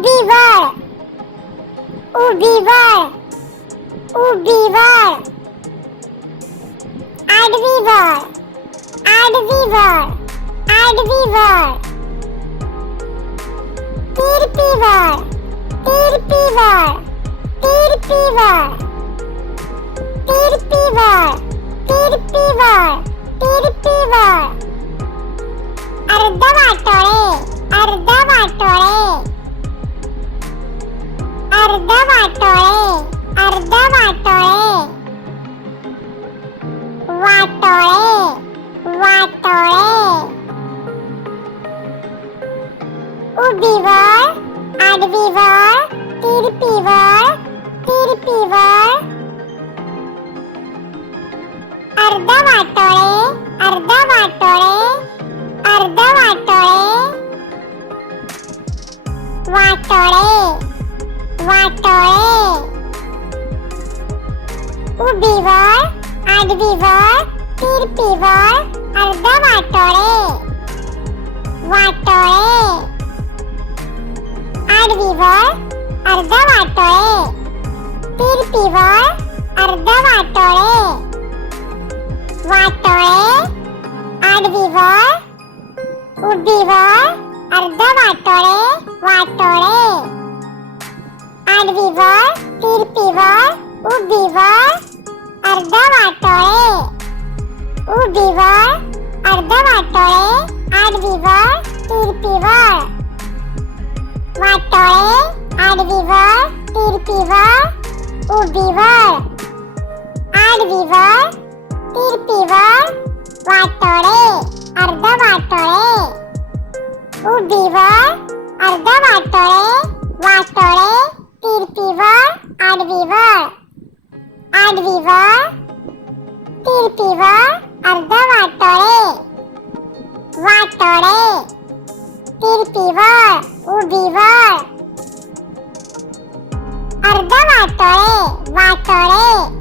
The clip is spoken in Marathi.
उभिवळ उभिवळ उभिवळ आडवीवळ आडवीवळ आडवीवळ तिरपीवळ तिरपीवळ तिरपीवळ तिरपीवळ तिरपीवळ तिरपीवळ अर्धवाटोळे अर्धवाटोळे अर्धवाटोळे अर्धवाटोळे वाटोळे वाटोळे उभिवळ आडवीवळ तिरपीवळ तिरपीवळ अर्धवाटोळे अर्धवाटोळे अर्धवाटोळे वाटोळे वाटोळे उभिवळ आडवीवळ तिरपीवळ अर्धवाटोळे वाटोळे आडवीवळ अर्धवाटोळे तिरपीवळ अर्धवाटोळे वाटोळे आडवीवळ उभिवळ अर्धवाटोळे वाटोळे आडवीवळ तिरपीवळ उभिवळ अर्धवाटोळे उभिवळ अर्धवाटोळे आडवीवळ तिरपीवळ वाटोळे आडवीवळ तिरपीवळ उभिवळ आडवीवळ तिरपीवळ वाटोळे अर्धवाटोळे उभिवळ अर्धवाटोळे वाटोळे तिरपीवळ आडवीवळ आडवीवळ तिरपीवळ अर्धवाटोळे वाटोळे तिरपीवळ उभिवळ अर्धवाटोळे वाटोळे